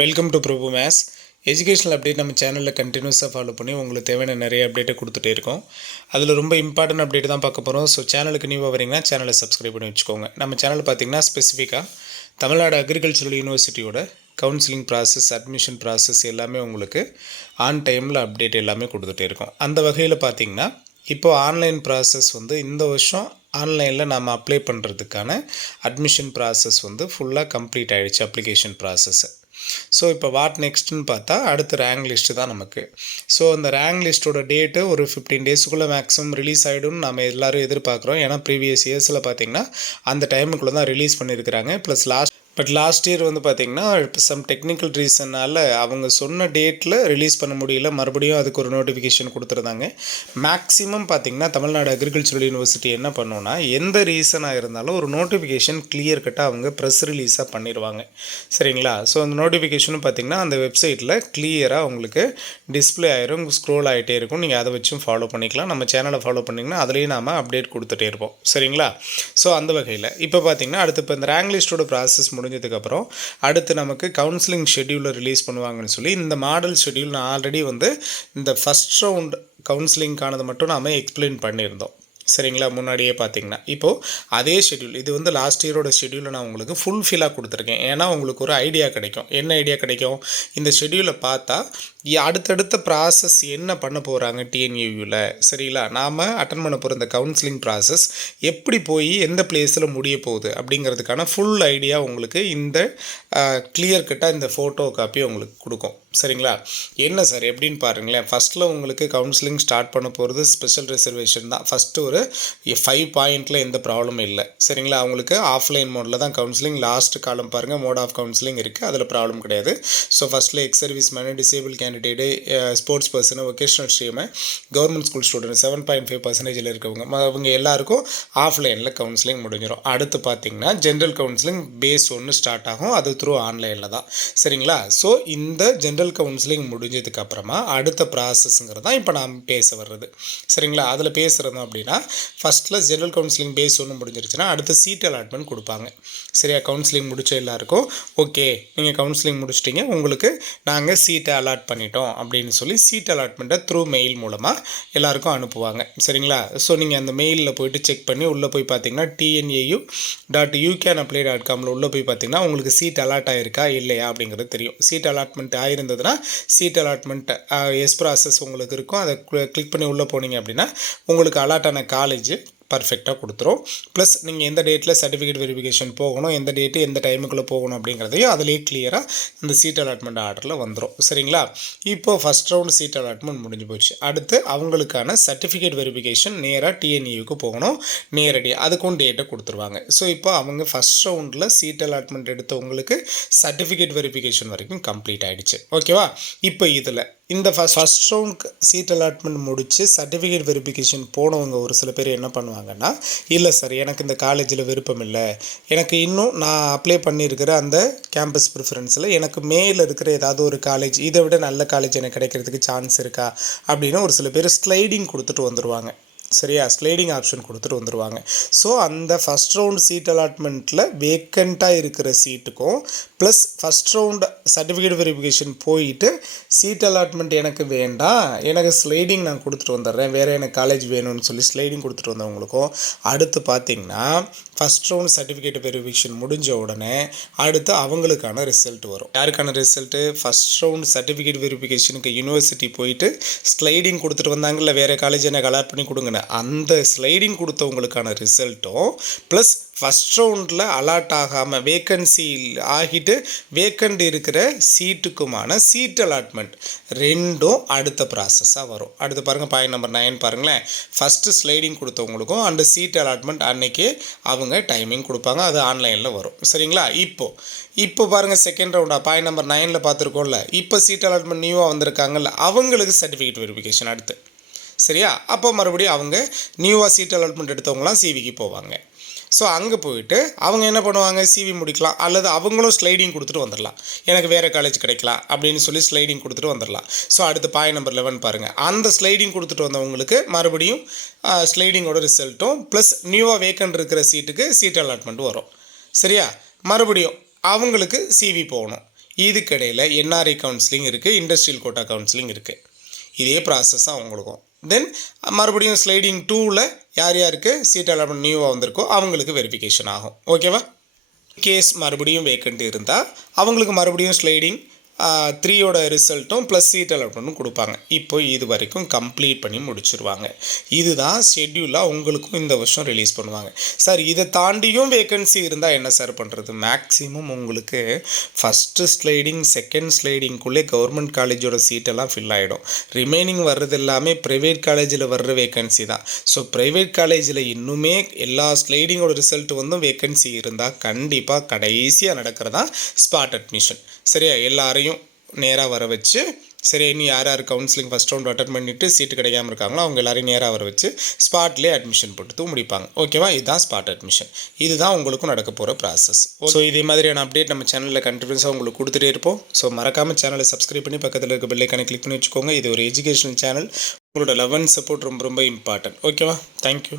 Welcome to Prabhu maths educational update நம்ம சேனலில் கண்டினியூஸாக ஃபாலோ பண்ணி உங்களுக்கு தேவையான நிறைய அப்டேட்டை கொடுத்துட்டே இருக்கோம். அதில் ரொம்ப இம்பார்ட்டன்ட் அப்டேட் தான் பார்க்க போகிறோம். ஸோ சேனலுக்கு நியூவாக வரீங்கன்னா சேனலை சப்ஸ்கிரைப் பண்ணி வச்சுக்கோங்க. நம்ம சேனல் பார்த்திங்கன்னா ஸ்பெசிஃபிக்காக தமிழ்நாடு அக்ரிகல்ச்சரல் யூனிவர்சிட்டியோட கவுன்சிலிங் ப்ராசஸ், அட்மிஷன் ப்ராசஸ் எல்லாமே உங்களுக்கு ஆன் டைமில் அப்டேட் எல்லாமே கொடுத்துட்டே இருக்கோம். அந்த வகையில் பார்த்திங்கன்னா இப்போது ஆன்லைன் ப்ராசஸ் இந்த வருஷம் ஆன்லைனில் நம்ம அப்ளை பண்ணுறதுக்கான அட்மிஷன் ப்ராசஸ் ஃபுல்லாக கம்ப்ளீட் ஆகிடுச்சு, அப்ளிகேஷன் ப்ராசஸ்ஸு. ஸோ இப்போ வாட் நெக்ஸ்ட்டுன்னு பார்த்தா அடுத்த ரேங்க் லிஸ்ட்டு தான் நமக்கு. ஸோ அந்த ரேங்க் லிஸ்ட்டோட டேட்டு ஒரு 15 டேஸுக்குள்ளே மேக்ஸிமம் ரிலீஸ் ஆகிடும்னு நம்ம எல்லோரும் எதிர்பார்க்குறோம். ஏன்னா ப்ரீவியஸ் இயர்ஸில் பார்த்திங்கன்னா அந்த டைமுக்குள்ளே தான் ரிலீஸ் பண்ணியிருக்கிறாங்க. ப்ளஸ் லாஸ்ட் இயர் பார்த்திங்கன்னா சம் டெக்னிக்கல் ரீசன்னால் அவங்க சொன்ன டேட்டில் ரிலீஸ் பண்ண முடியல. மறுபடியும் அதுக்கு ஒரு நோட்டிஃபிகேஷன் கொடுத்துருந்தாங்க. மேக்ஸிமம் பார்த்திங்கன்னா தமிழ்நாடு அக்ரிகல்ச்சரல் யூனிவர்சிட்டி என்ன பண்ணோன்னா எந்த ரீசனாக இருந்தாலும் ஒரு நோட்டிஃபிகேஷன் கிளியர் கட்டாக அவங்க ப்ரெஸ் ரிலீஸாக பண்ணிடுவாங்க. சரிங்களா? ஸோ அந்த நோட்டிஃபிகேஷனும் பார்த்திங்கன்னா அந்த வெப்சைட்டில் கிளியராக உங்களுக்கு டிஸ்பிளே ஆயிரும், ஸ்க்ரோல் ஆகிட்டே இருக்கும். நீங்கள் அதை வச்சும் ஃபாலோ பண்ணிக்கலாம். நம்ம சேனலை ஃபாலோ பண்ணிங்கன்னா அதுலேயும் நாம் அப்டேட் கொடுத்துட்டே இருப்போம். சரிங்களா? ஸோ அந்த வகையில் இப்போ பார்த்திங்கன்னா அடுத்து இப்போ இந்த ரேங்க் லிஸ்ட்டோட ப்ராசஸ் முடிஞ்சதுக்கப்புறம் அடுத்து நமக்கு கவுன்சிலிங் ஷெட்யூலை ரிலீஸ் பண்ணுவாங்கன்னு சொல்லி இந்த மாடல் ஷெட்யூல் நான் ஆல்ரெடி இந்த ஃபஸ்ட் ரவுண்ட் கவுன்சிலிங்கானது மட்டும் நாம் எக்ஸ்பிளைன் பண்ணியிருந்தோம். சரிங்களா? முன்னாடியே பார்த்தீங்கன்னா இப்போது அதே ஷெட்யூல் இது லாஸ்ட் இயரோட ஷெட்யூலை நான் உங்களுக்கு ஃபுல்ஃபில்லாக கொடுத்துருக்கேன். ஏன்னா உங்களுக்கு ஒரு ஐடியா கிடைக்கும். என்ன ஐடியா கிடைக்கும்? இந்த ஷெட்யூலை பார்த்தா அடுத்தடுத்த ப்ராசஸ் என்ன பண்ண போகிறாங்க டிஎன்ஏயூவில், சரிங்களா, நாம் அட்டன் பண்ண போகிற இந்த கவுன்சிலிங் ப்ராசஸ் எப்படி போய் எந்த பிளேஸில் முடிய போகுது அப்படிங்கிறதுக்கான ஃபுல் ஐடியா உங்களுக்கு இந்த கிளியர் கட்டாக இந்த ஃபோட்டோ காப்பி உங்களுக்கு கொடுக்கும். சரிங்களா? என்ன சார் எப்படின்னு பாருங்களேன். ஃபஸ்ட்டில் உங்களுக்கு கவுன்சிலிங் ஸ்டார்ட் பண்ண போகிறது ஸ்பெஷல் ரிசர்வேஷன் தான். ஃபஸ்ட்டு ஒரு 5 பாயிண்டில் எந்த ப்ராப்ளமும் இல்லை. சரிங்களா? அவங்களுக்கு ஆஃப்லைன் மோடில் தான் கவுன்சிலிங். லாஸ்ட் காலம் பாருங்கள், மோட் ஆஃப் கவுன்சிலிங் இருக்குது, அதில் ப்ராப்ளம் கிடையாது. ஸோ ஃபஸ்ட்டில் ex service menu, disable candidate, sports person, vocational stream, government school student 7.5% இருக்கவங்க அவங்க எல்லாருக்கும் ஆஃப்லைனில் கவுன்சிலிங் முடிஞ்சிடும். அடுத்து பார்த்திங்கன்னா ஜென்ரல் கவுன்சிலிங் பேஸ் 1 ஸ்டார்ட் ஆகும். அது த்ரூ ஆன்லைனில் தான். சரிங்களா? ஸோ இந்த ஜென்ரல் கவுன்சிலிங் முடிஞ்சதுக்கு அப்புறமா அடுத்த ப்ராசஸ்ங்கிறது தான் இப்போ நாம் பேச வர்றது. சரிங்களா? அதில் பேசுகிறது அப்படின்னா ஃபஸ்ட்டில் ஜென்ரல் கவுன்சிலிங் பேஸ் 1 முடிஞ்சிருச்சுன்னா அடுத்து சீட் அலாட்மெண்ட் கொடுப்பாங்க. சரியா? கவுன்சிலிங் முடிச்ச எல்லாருக்கும் ஓகே, நீங்கள் கவுன்சிலிங் முடிச்சிட்டிங்க, உங்களுக்கு நாங்கள் சீட்டை அலாட் பண்ணிட்டோம் அப்படின்னு சொல்லி சீட் அலாட்மெண்ட்டை த்ரூ மெயில் மூலமாக எல்லாருக்கும் அனுப்புவாங்க. சரிங்களா? ஸோ நீங்கள் அந்த மெயிலில் போய்ட்டு செக் பண்ணி உள்ளே போய் பார்த்தீங்கன்னா TNAU.ucanapply.comல உள்ளே போய் பார்த்தீங்கன்னா உங்களுக்கு சீட் அலாட் ஆகிருக்கா இல்லையா அப்படிங்கிறது தெரியும். சீட் அலாட்மெண்ட் ஆகிருந்ததுன்னா சீட் அலாட்மெண்ட் எஸ் ப்ராசஸ் உங்களுக்கு இருக்கும். அதை கிளிக் பண்ணி உள்ளே போனீங்க அப்படின்னா உங்களுக்கு அலாட் ஆன காலேஜ் பர்ஃபெக்டாக கொடுத்துரும். ப்ளஸ் நீங்கள் எந்த டேட்டில் சர்டிஃபிகேட் வெரிஃபிகேஷன் போகணும், எந்த டேட்டு எந்த டைமுக்குள்ளே போகணும் அப்படிங்கிறதையும் அதிலே கிளியராக இந்த சீட் அலாட்மெண்ட் ஆர்டரில் வந்துடும். சரிங்களா? இப்போது ஃபஸ்ட் ரவுண்ட் சீட் அலாட்மெண்ட் முடிஞ்சு போச்சு. அடுத்து அவங்களுக்கான சர்டிஃபிகேட் வெரிஃபிகேஷன் நேராக டிஎன்ஏயூக்கு போகணும். நேரடியாக அதுக்கும் டேட்டை கொடுத்துருவாங்க. ஸோ இப்போ அவங்க ஃபஸ்ட் ரவுண்டில் சீட் அலாட்மெண்ட் எடுத்தவங்களுக்கு சர்டிஃபிகேட் வெரிஃபிகேஷன் வரைக்கும் கம்ப்ளீட் ஆகிடுச்சு. ஓகேவா? இப்போ இதில் இந்த ஃபஸ்ட் ரவுண்ட் சீட் அலாட்மெண்ட் முடித்து சர்டிஃபிகேட் வெரிஃபிகேஷன் போனவங்க ஒரு சில பேர் என்ன பண்ணுவாங்கன்னா, இல்லை சார் எனக்கு இந்த காலேஜில் விருப்பம் இல்லை, எனக்கு இன்னும் நான் அப்ளை பண்ணியிருக்கிற அந்த கேம்பஸ் ப்ரிஃபரன்ஸில் எனக்கு மேலே இருக்கிற ஏதாவது ஒரு காலேஜ், இதை விட நல்ல காலேஜ் எனக்கு கிடைக்கிறதுக்கு சான்ஸ் இருக்கா அப்படின்னு ஒரு சில பேர் ஸ்லைடிங் கொடுத்துட்டு வந்துடுவாங்க. சரியா? ஸ்லைடிங் ஆப்ஷன் கொடுத்துட்டு வந்துடுவாங்க. ஸோ அந்த ஃபஸ்ட் ரவுண்ட் சீட் அலாட்மெண்ட்டில் வேக்கண்ட்டாக இருக்கிற சீட்டுக்கும் plus first round certificate verification போயிட்டு சீட் அலாட்மெண்ட் எனக்கு வேண்டாம், எனக்கு ஸ்லைடிங் நான் கொடுத்துட்டு வந்துடுறேன், வேறு எனக்கு காலேஜ் வேணும்னு சொல்லி ஸ்லைடிங் கொடுத்துட்டு வந்தவங்களுக்கும் அடுத்து பார்த்திங்கன்னா ஃபஸ்ட் ரவுண்ட் சர்டிஃபிகேட் வெரிஃபிகேஷன் முடிஞ்ச உடனே அடுத்து அவங்களுக்கான ரிசல்ட் வரும். யாருக்கான ரிசல்ட்டு? ஃபஸ்ட் ரவுண்ட் சர்டிஃபிகேட் வெரிஃபிகேஷனுக்கு யூனிவர்சிட்டி போயிட்டு ஸ்லைடிங் கொடுத்துட்டு வந்தாங்கல்ல, வேறு காலேஜ் எனக்கு அலாட் பண்ணி கொடுங்கன்னு, அந்த ஸ்லைடிங் கொடுத்தவங்களுக்கான ரிசல்ட்டும் ப்ளஸ் ஃபஸ்ட் ரவுண்டில் அலாட் ஆகாமல் வேக்கன்சி ஆகிட்டு வேக்கண்ட் இருக்கிற சீட்டுக்குமான சீட் அலாட்மெண்ட் ரெண்டும் அடுத்த ப்ராசஸாக வரும். அடுத்து பாருங்கள், பாயிண்ட் நம்பர் 9 பாருங்களேன். ஃபஸ்ட்டு ஸ்லைடிங் கொடுத்தவங்களுக்கும் அந்த சீட் அலாட்மெண்ட் அன்றைக்கே அவங்க டைமிங் கொடுப்பாங்க. அது ஆன்லைனில் வரும். சரிங்களா? இப்போ பாருங்கள் செகண்ட் ரவுண்டாக பாயிண்ட் நம்பர் 9 பார்த்துருக்கோம்ல, இப்போ சீட் அலாட்மெண்ட் நியூவாக வந்திருக்காங்கல்ல, அவங்களுக்கு சர்டிஃபிகேட் வெரிஃபிகேஷன் அடுத்து. சரியா? அப்போ மறுபடியும் அவங்க நியூவாக சீட் அலாட்மெண்ட் எடுத்தவங்களாம் சிவிக்கு போவாங்க. ஸோ அங்கே போயிட்டு அவங்க என்ன பண்ணுவாங்க, சிவி முடிக்கலாம், அல்லது அவங்களும் ஸ்லைடிங் கொடுத்துட்டு வந்துடலாம், எனக்கு வேறு காலேஜ் கிடைக்கலாம் அப்படின்னு சொல்லி ஸ்லைடிங் கொடுத்துட்டு வந்துடலாம். ஸோ அடுத்து பாயிண்ட் நம்பர் 11 பாருங்கள். அந்த ஸ்லைடிங் கொடுத்துட்டு வந்தவங்களுக்கு மறுபடியும் ஸ்லைடிங்கோட ரிசல்ட்டும் ப்ளஸ் நியூவாக வேக்கண்ட் இருக்கிற சீட்டுக்கு சீட் அலாட்மெண்ட் வரும். சரியா? மறுபடியும் அவங்களுக்கு சிவி போகணும். இதுக்கிடையில் என்ஆர்ஐ கவுன்சிலிங் இருக்குது, இண்டஸ்ட்ரியல் கோட்டா கவுன்சிலிங் இருக்குது. இதே ப்ராசஸ் தான் அவங்களுக்கும். தென் மறுபடியும் ஸ்லைடிங் 2ல் யார் யாருக்கு சீட் அலாட்மெண்ட் நியூவாக வந்திருக்கோ அவங்களுக்கு வெரிஃபிகேஷன் ஆகும். ஓகேவா? கேஸ் மறுபடியும் வேக்கண்ட் இருந்தால் அவங்களுக்கு மறுபடியும் ஸ்லைடிங் 3யோட ரிசல்ட்டும் ப்ளஸ் சீட் அலாட்மெண்ட்டும் கொடுப்பாங்க. இப்போ இது வரைக்கும் கம்ப்ளீட் பண்ணி முடிச்சிருவாங்க. இதுதான் ஷெட்யூலாக உங்களுக்கும் இந்த வருஷம் ரிலீஸ் பண்ணுவாங்க. சார் இதை தாண்டியும் வேக்கன்சி இருந்தால் என்ன சார் பண்ணுறது? மேக்ஸிமம் உங்களுக்கு ஃபஸ்ட்டு ஸ்லைடிங் செகண்ட் ஸ்லைடிங்குள்ளே கவர்மெண்ட் காலேஜோட சீட்டெல்லாம் ஃபில் ஆகிடும். ரிமைனிங் வர்றது எல்லாமே ப்ரைவேட் காலேஜில் வர்ற வேக்கன்சி தான். ஸோ ப்ரைவேட் காலேஜில் இன்னுமே எல்லா ஸ்லைடிங்கோட ரிசல்ட் வந்தும் வேக்கன்சி இருந்தால் கண்டிப்பாக கடைசியாக நடக்கிறதா ஸ்பாட் அட்மிஷன். சரியா? எல்லாரையும் நேராக வர வச்சு, சரி இனி யார் யார் கவுன்சிலிங் ஃபஸ்ட் ரவுண்ட் அட்டன் பண்ணிவிட்டு சீட்டு கிடைக்காம இருக்காங்களோ அவங்க எல்லாரையும் நேராக வர வச்சு ஸ்பாட்லேயே அட்மிஷன் போட்டு முடிப்பாங்க. ஓகேவா? இதுதான் ஸ்பாட் அட்மிஷன். இதுதான் உங்களுக்கும் நடக்க போகிற ப்ராசஸ். ஸோ இதே மாதிரியான அப்டேட் நம்ம சேனலில் கண்டினியூஸாக உங்களுக்கு கொடுத்துட்டே இருப்போம். ஸோ மறக்காமல் சேனலை சப்ஸ்கிரைப் பண்ணி பக்கத்தில் இருக்க பெல் ஐகானை கிளிக் பண்ணி வச்சுக்கோங்க. இது ஒரு எஜுகேஷனல் சேனல். உங்களோட லவ் அண்ட் சப்போர்ட் ரொம்ப ரொம்ப இம்பார்ட்டன்ட். ஓகேவா? தேங்க்யூ.